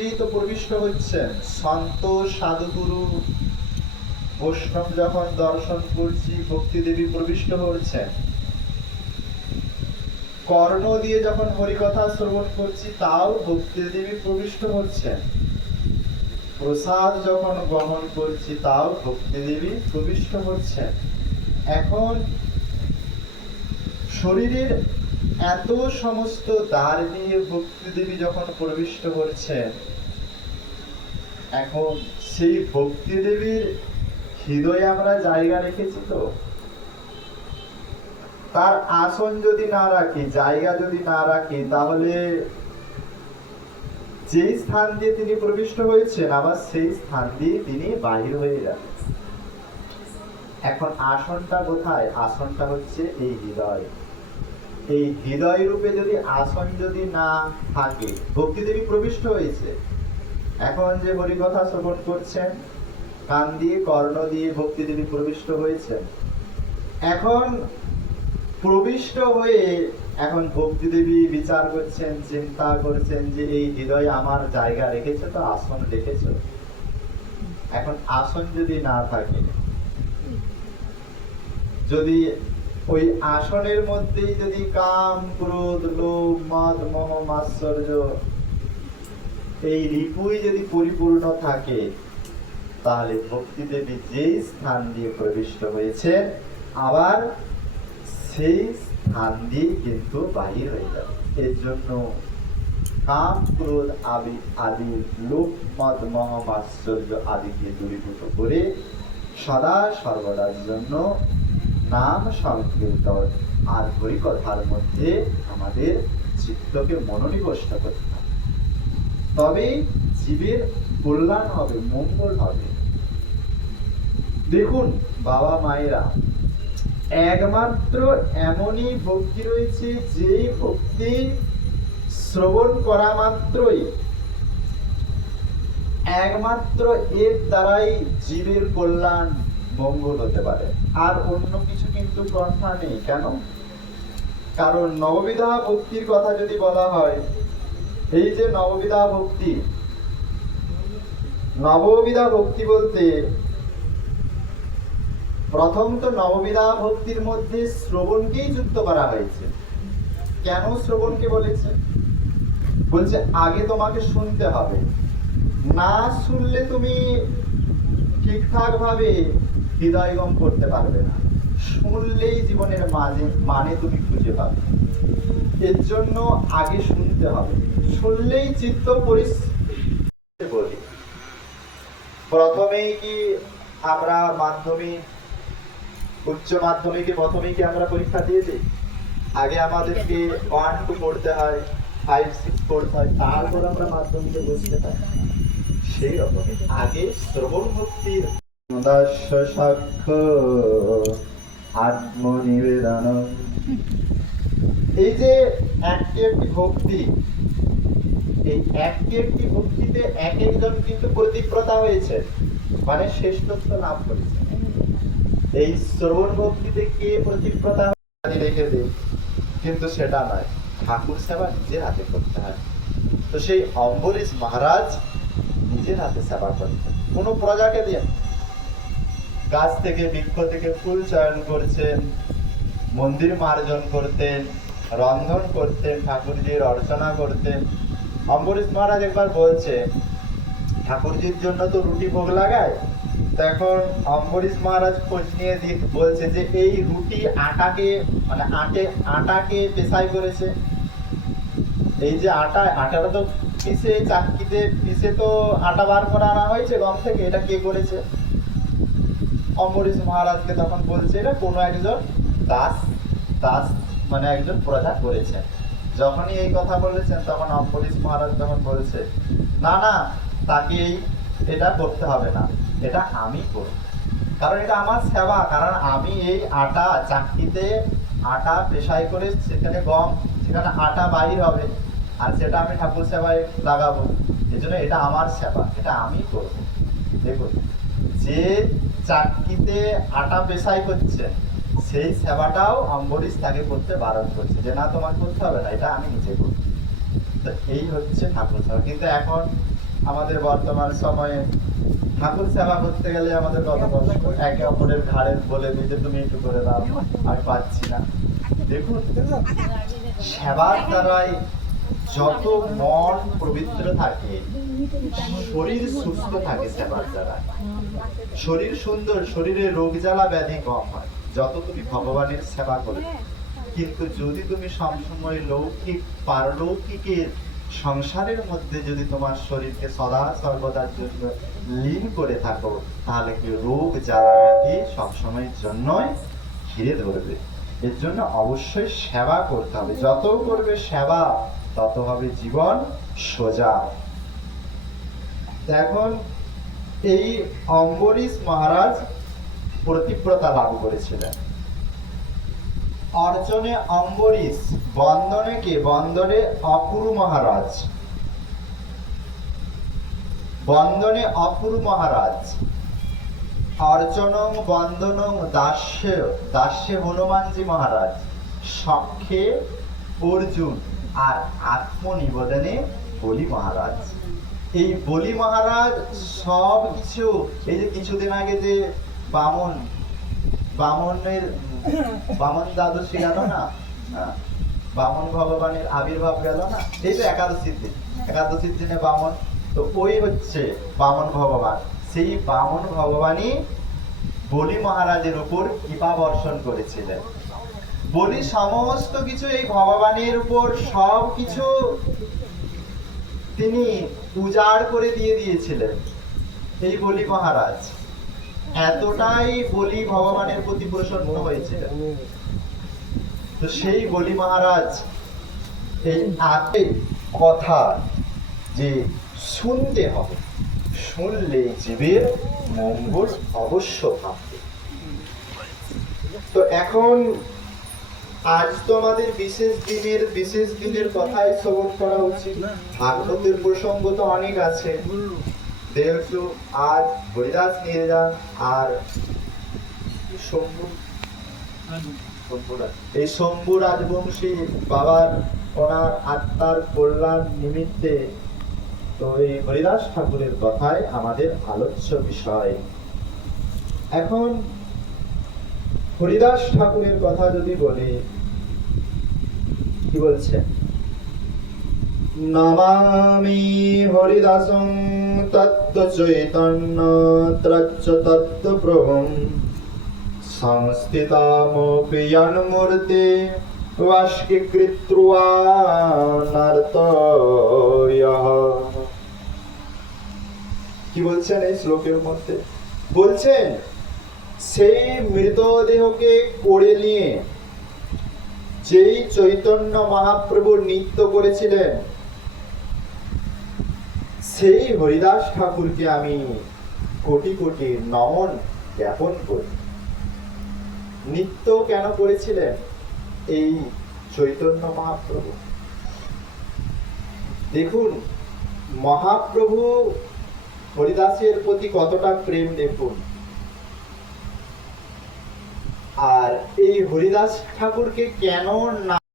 এই তো প্রবিষ্ট হচ্ছেন সন্ত সাধুগুরু বৈষ্ণব যখন দর্শন করছি ভক্তি দেবী প্রবিষ্ট হচ্ছেন, কর্ণ দিয়ে যখন হরিকথা শ্রবণ করছি তাও ভক্তি দেবী প্রবিষ্ট হচ্ছেন, প্রসাদ যখন গ্রহণ করছি তাও ভক্তি দেবী প্রবিষ্ট হচ্ছেন। এখন শরীরের এত সমস্ত দ্বার নিয়ে ভক্তি দেবী যখন প্রবিষ্ট হচ্ছেন, এখন সেই ভক্তি দেবীর হৃদয়ে আমরা জায়গা রেখেছি তো? তার আসন যদি না রাখি, জায়গা যদি না রাখি, তাহলে যে স্থান দিয়ে তিনি প্রবিষ্ট হয়েছেন আবার সেই স্থান দিয়ে তিনি বাহির হয়ে যান। এখন আসনটা কোথায়? আসনটা হচ্ছে এই হৃদয়। এই হৃদয় রূপে যদি আসন যদি না থাকে, ভক্তি দেবী প্রবিষ্ট হয়েছে, এখন যে হরিকথা শ্রবণ করছেন, কান দিয়ে কর্ণ দিয়ে ভক্তি দেবী প্রবিষ্ট হয়েছেন। এখন প্রবিষ্ট হয়ে এখন ভক্তি দেবী বিচার করছেন, চিন্তা করছেন যে এই হৃদয়ে আমার জায়গা রেখেছে তো, আসন রেখেছ। এখন আসন যদি না থাকে, যদি ওই আসনের মধ্যেই যদি কাম ক্রোধ লোভ মদ মোহ মাৎসর্য এই রিপুই যদি পরিপূর্ণ থাকে, তাহলে ভক্তি দেবী যেই স্থান দিয়ে প্রবিষ্ট হয়েছে আবার সেই স্থান দিয়ে কিন্তু বাহির হয়ে যাবে। এর জন্য কাম ক্রোধ আদি লোভ মদ মোহ মাৎসর্য আদিকে দূরীভূত করে সদা সর্বদার জন্য নাম সংকীর্তন আর হরিকথার মধ্যে আমাদের চিত্তকে মনোনিবেষ্ট করতে হবে, তবেই জীবের কল্যাণ হবে, মঙ্গল হবে। দেখুন বাবা মায়েরা, একমাত্র এমনই ভক্তি রয়েছে যে ভক্তি শ্রবণ করা মাত্রই একমাত্র এর দ্বারাই জীবের কল্যাণ মঙ্গল হতে পারে, আর অন্য কিছু কিন্তু পন্থা নেই। কেন? কারণ নববিধা ভক্তির কথা যদি বলা হয়, এই যে নববিধা ভক্তি, নববিধা ভক্তি বলতে প্রথম তো নববিধা ভক্তির মধ্যে শ্রবণকেই যুক্ত করা হয়েছে। কেন শ্রবণকে বলেছে? বলছে আগে তোমাকে শুনতে হবে, না শুনলে তুমি ঠিকঠাক ভাবে হৃদয়গম করতে পারবে না, শুনলেই জীবনের মানে তুমি খুঁজে পাবে। এর জন্য আগে শুনতে হবে, শুনলেই চিত্ত পরিস্থিতি বলি। প্রথমেই কি আমরা মাধ্যমিক উচ্চ মাধ্যমিকে প্রথমেই কি আমরা পরীক্ষা দিয়ে দিই? আগে আমাদেরকে 1 2 পড়তে হয়, 5 6 পড়তে হয়, তারপর আমরা মাধ্যমিকে বসতে পারি। সেই রকম আগে শ্রবণ ভক্তির দাস্য সাক্ষ্য আত্মনিবেদন, এই যে একটি একটি ভক্তি, এই একটি একটি ভক্তিতে এক একজন কিন্তু প্রতিব্রতা হয়েছে, মানে শ্রেষ্ঠত্ব লাভ করেছে। এই শ্রবণ ভক্তিতে কে প্রতিব্রতা রেখে দেয়, কিন্তু সেটা নয়, ঠাকুর সেবা নিজের হাতে করতে হয়। তো সেই অম্বরীশ মহারাজ নিজের হাতে সেবা করতেন, কোনো প্রজাকে দিয়ে। গাছ থেকে বৃক্ষ থেকে ফুল চয়ন করছেন, মন্দির মার্জন করতেন, রন্ধন করতেন, ঠাকুরজির অর্চনা করতেন। অম্বরীশ মহারাজ একবার বলছে, ঠাকুরজির জন্য তো রুটি ভোগ লাগায়। তখন অম্বরীশ মহারাজ খোঁজ নিয়ে বলছে যে এই রুটি আটাকে মানে আটাকে পেশাই করেছে। এই যে আটাটা তো পিষে চাক্কিতে পিষে তো আটা বার করে আনা হয়েছে গম থেকে, এটা কে করেছে? অম্বরীশ মহারাজকে তখন বলছে এটা কোনো একজন দাস দাস মানে একজন প্রজা করেছেন। যখনই এই কথা বলেছেন তখন অম্বরীশ মহারাজ তখন বলছে না না, তাকে এটা করতে হবে না, এটা আমি করব, কারণ এটা আমার সেবা। কারণ আমি এই আটা চাকরিতে আটা পেশাই করে সেখানে গম, সেখানে আটা বাইর হবে, আর সেটা আমি ঠাকুর সেবায় লাগাবো, এই জন্য এটা আমার সেবা, এটা আমি করব। দেখুন, যে চাকরিতে আটা পেশাই করছে সেই সেবাটাও অম্বরীশ তাকে করতে বারণ করছে যে না, তোমার করতে হবে না, এটা আমি নিজে করব। তো এই হচ্ছে ঠাকুর সেবা। কিন্তু এখন আমাদের বর্তমান সময়ে ঠাকুর সেবা করতে গেলে আমাদের কত কষ্ট, একে অপরের ঘাড়ে বলে দিই যে তুমি একটু করে দাও, আমি পাচ্ছি না। দেখুন, সেবার দ্বারাই যত মন পবিত্র থাকে, শরীর সুস্থ থাকে সেবার দ্বারা, শরীর সুন্দর, শরীরে রোগ জ্বালা ব্যাধি কম হয় যত তুমি ভগবানের সেবা করবে। কিন্তু যদি তুমি সবসময় লৌকিক পারলৌকিকের সংসারের মধ্যে যদি তোমার শরীরকে সদা সর্বদার জন্য লীন করে থাকো, তাহলে কি রোগ জ্বালা ব্যাধি সবসময়ের জন্যই ঘিরে ধরবে। এর জন্য অবশ্যই সেবা করতে হবে, যত করবে সেবা তত হবে জীবন সোজা। এখন এই অম্বরীশ মহারাজ প্রতিব্রতা লাভ করেছিলেন। অর্চনে অম্বরীশ, বন্দনে কে? বন্দনে অপুরু মহারাজ, বন্দনে অপুরু মহারাজ। অর্চনং বন্দনং দাস্যে, দাস্যে হনুমানজি মহারাজ, সখ্যে অর্জুন, আর আত্মনিবেদনে বলি মহারাজ। এই বলি মহারাজ সব কিছু, এই যে কিছুদিন আগে যে বামনের দ্বাদশী গেল না, বামন ভগবানের আবির্ভাব গেল না, এই তো একাদশীর দিনে বামন, তো ওই হচ্ছে বামন ভগবান। সেই বামন ভগবানই বলি মহারাজের উপর কৃপা বর্ষণ করেছিলেন। বলি সমস্ত কিছু এই ভগবানের উপর সব কিছু তিনি উজাড় করে দিয়ে দিয়েছিলেন। এই বলি মহারাজ এতটাই বলি ভগবানের প্রতি প্রসন্ন হয়েছিলেন। তো সেই বলি মহারাজ এই আগে কথা যে শুনতে হবে, শুনলে জীবের মঙ্গল অবশ্য থাকবে। তো এখন আজ তো আমাদের বিশেষ দিনের কথাই শ্রবণ করা উচিত। ভাগবতের প্রসঙ্গ তো অনেক আছে, দেবশু আজ হরিদাস নিয়ে যান, আর এই শম্ভু রাজবংশী বাবার ওনার আত্মার কল্যাণ নিমিত্তে তো এই হরিদাস ঠাকুরের কথাই আমাদের আলোচ্য বিষয়। এখন হরিদাস ঠাকুরের কথা যদি বলি, কি বলছে? নমামি হরিদাসং তত্ত্ব চৈতন্য ত্রচ্চ তত্ত্ব প্রভুম সংস্থিতামপি মূর্তি বাষ্কীকৃত্বানার্তয়ঃ। কি বলছেন এই শ্লোকের মধ্যে? বলছেন সেই মৃতদেহকে কোড়ে নিয়ে যেই চৈতন্য মহাপ্রভু নৃত্য করেছিলেন, সেই হরিদাস ঠাকুরকে আমি কোটি কোটি নমন জ্ঞাপন করি। নৃত্য কেন করেছিলেন এই চৈতন্য মহাপ্রভু? দেখুন মহাপ্রভু হরিদাসের প্রতি কতটা প্রেম দেখুন। আর এই হরিদাস ঠাকুরকে কেন